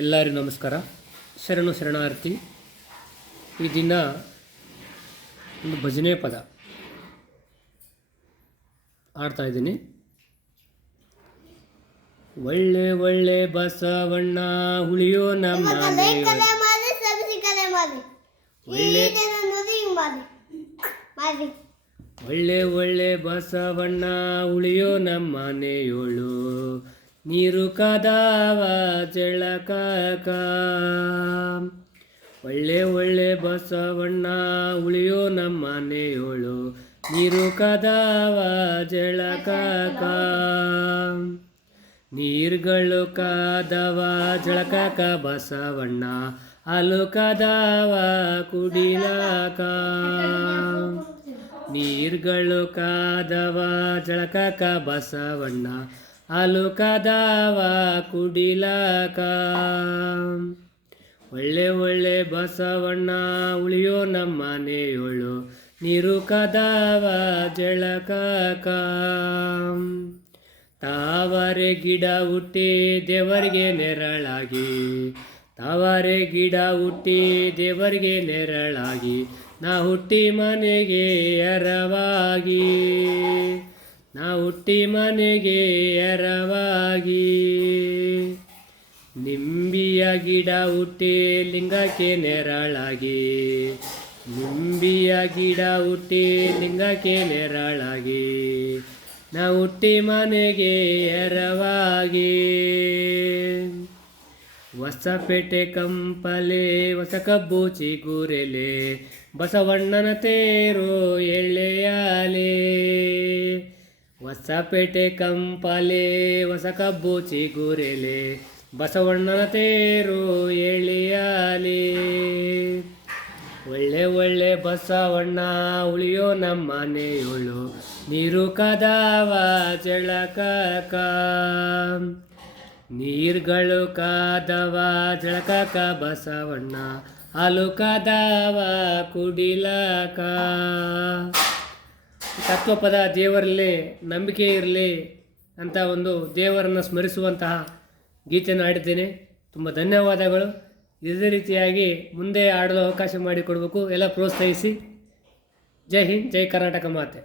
ಎಲ್ಲರಿಗೂ ನಮಸ್ಕಾರ. ಶರಣು ಶರಣಾರ್ಥಿ. ಈ ದಿನ ಒಂದು ಭಜನೆ ಪದ ಆಡ್ತಾ ಇದ್ದೀನಿ. ಒಳ್ಳೆ ಒಳ್ಳೆ ಬಸವಣ್ಣ ಉಳಿಯೋ ನಮ್ಮ ಒಳ್ಳೆ ಒಳ್ಳೆ ಬಸವಣ್ಣ ಉಳಿಯೋ ನಮ್ಮ ಮನೆಯೋಳು ನೀರು ಕದಾವ ಜಳಕಕ. ಒಳ್ಳೆ ಒಳ್ಳೆ ಬಸವಣ್ಣ ಉಳಿಯೋ ನಮ್ಮ ಮನೆಯೋಳು ನೀರು ಕದಾವ ಜಳಕಕ. ನೀರುಗಳು ಕಾದವ ಜಳಕಕ ಬಸವಣ್ಣ ಹಾಲು ಕದಾವ ಕುಡಿಲಕ. ನೀರುಗಳು ಕಾದವ ಜಳಕಕ ಬಸವಣ್ಣ ಹಾಲು ಕದಾವ ಕುಡಿಲಕ. ಒಳ್ಳೆ ಒಳ್ಳೆ ಬಸವಣ್ಣ ಉಳಿಯೋ ನಮ್ಮ ಮನೆಯೋಳು ನೀರು ಕದಾವ ಜಳಕಕ. ತಾವರೆ ಗಿಡ ಹುಟ್ಟಿ ದೇವರಿಗೆ ನೆರಳಾಗಿ, ತಾವರೆ ಗಿಡ ಹುಟ್ಟಿ ದೇವರಿಗೆ ನೆರಳಾಗಿ, ನಾ ಹುಟ್ಟಿ ಮನೆಗೆ ಎರವಾಗಿ, ನಾ ಹುಟ್ಟಿ ಮನೆಗೆ ಎರವಾಗಿ. ನಿಂಬಿಯ ಗಿಡ ಹುಟ್ಟಿ ಲಿಂಗಕ್ಕೆ ನೆರಳಾಗಿ, ನಿಂಬಿಯ ಗಿಡ ಹುಟ್ಟಿ ಲಿಂಗಕ್ಕೆ ನೆರಳಾಗಿ, ನಾ ಹುಟ್ಟಿ ಮನೆಗೆ ಎರವಾಗಿ. ಹೊಸಪೇಟೆ ಕಂಪಲೆ ಹೊಸ ಕಬ್ಬು ಚಿಗುರೆಲೆ ಬಸವಣ್ಣನ ತೇರು ಎಳ್ಳೆಯಾಲೆ. ಹೊಸಪೇಟೆ ಕಂಪಲೆ ಹೊಸ ಕಬ್ಬು ಚಿಗುರೆಲೆ ಬಸವಣ್ಣನ ತೇರು ಎಳೆಯಾಲೆ. ಒಳ್ಳೆ ಒಳ್ಳೆ ಬಸವಣ್ಣ ಉಳಿಯೋ ನಮ್ಮ ಮನೆಯೋಳು ನೀರು ಕದಾವ ಜಳಕಕ. ನೀರುಗಳು ಕಾದವ ಜಳಕಕ ಬಸವಣ್ಣ ಹಾಲು ಕದಾವ ಕುಡಿಲಕ. ತತ್ವಪದ ದೇವರಲ್ಲಿ ನಂಬಿಕೆ ಇರಲಿ ಅಂತ ಒಂದು ದೇವರನ್ನು ಸ್ಮರಿಸುವಂತಹ ಗೀತೆಯನ್ನು ಹಾಡಿದ್ದೇನೆ. ತುಂಬ ಧನ್ಯವಾದಗಳು. ಇದೇ ರೀತಿಯಾಗಿ ಮುಂದೆ ಆಡಲು ಅವಕಾಶ ಮಾಡಿಕೊಡಬೇಕು. ಎಲ್ಲ ಪ್ರೋತ್ಸಾಹಿಸಿ. ಜೈ ಹಿಂದ್, ಜೈ ಕರ್ನಾಟಕ ಮಾತೆ.